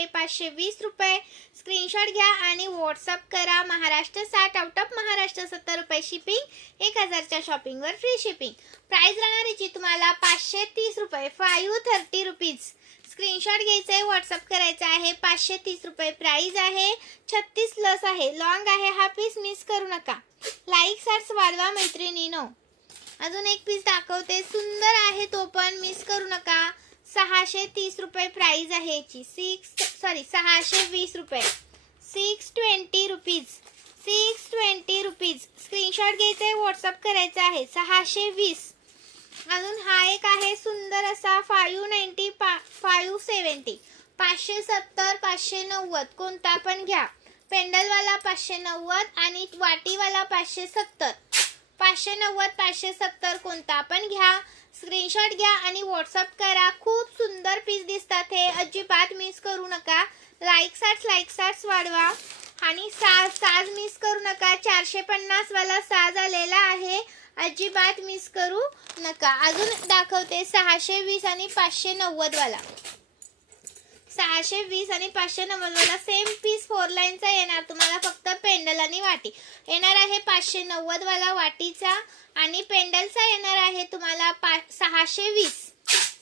आहे 520 रुपये। स्क्रीनशॉट घ्या आणि व्हॉट्सअप करा। महाराष्ट्र 60, आउट ऑफ महाराष्ट्र 70 रुपये शिपिंग, 1000च्या शॉपिंगवर फ्री शिपिंग। प्राइस राहणार याची तुम्हाला 530 रुपये, 530 रुपीज। स्क्रीनशॉट घ्यायचा आहे, व्हॉट्सअप करायचा आहे। 530 रुपये प्राइस आहे, 36 प्लस आहे, लॉंग आहे, हा पीस मिस करू नका। लाईक सार्स वाढवा मैत्रिणीनो। अजून एक पीस दाखवते, सुंदर आहे तो पण, मिस करू नका। 630 रुपये प्राइस आहे याची, 620 रुपये, 620 रुपीज, 620 रुपीज। स्क्रीनशॉट घ्यायचा आहे, व्हॉट्सअप करायचा आहे। 620। अजून हा एक आहे सुंदर असा 590, 570, 570, 590, कोणता पण घ्या। पेंडलवाला 590 आणि वाटीवाला 570, 590, 570, कोणता पण घ्या। स्क्रीनशॉट घ्या आणि व्हॉट्सअप करा। खूप सुंदर पीस दिसतात हे, अजिबात मिस करू नका। लाईक सार्स वाढवा आणि साज मिस करू नका। 450 वाला साज आलेला आहे, अजिबात मिस करू नका। अजून दाखवते 620 आणि 590 वाला, 620 आणि 590 वाला सेम पीस 4 लाईनचा येणार तुम्हाला, फक्त पेंडल आणि वाटी येणार आहे। 590 वाला वाटीचा आणि पेंडलचा येणार आहे तुम्हाला 620,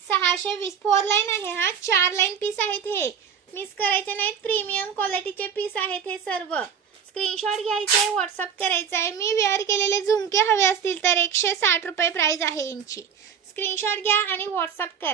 620। 4 लाईन आहे हा, 4 लाईन पीस आहेत हे, मिस करायचे नाहीत। प्रीमियम क्वालिटीचे पीस आहेत हे सर्व। स्क्रीनशॉट घ्यायचा आहे, व्हॉट्सअप करायचा आहे। मी वेअर केलेले झुमके हवे असतील तर 160 रुपये प्राइस आहे यांची। स्क्रीनशॉट घ्या आणि व्हॉट्सअप करा।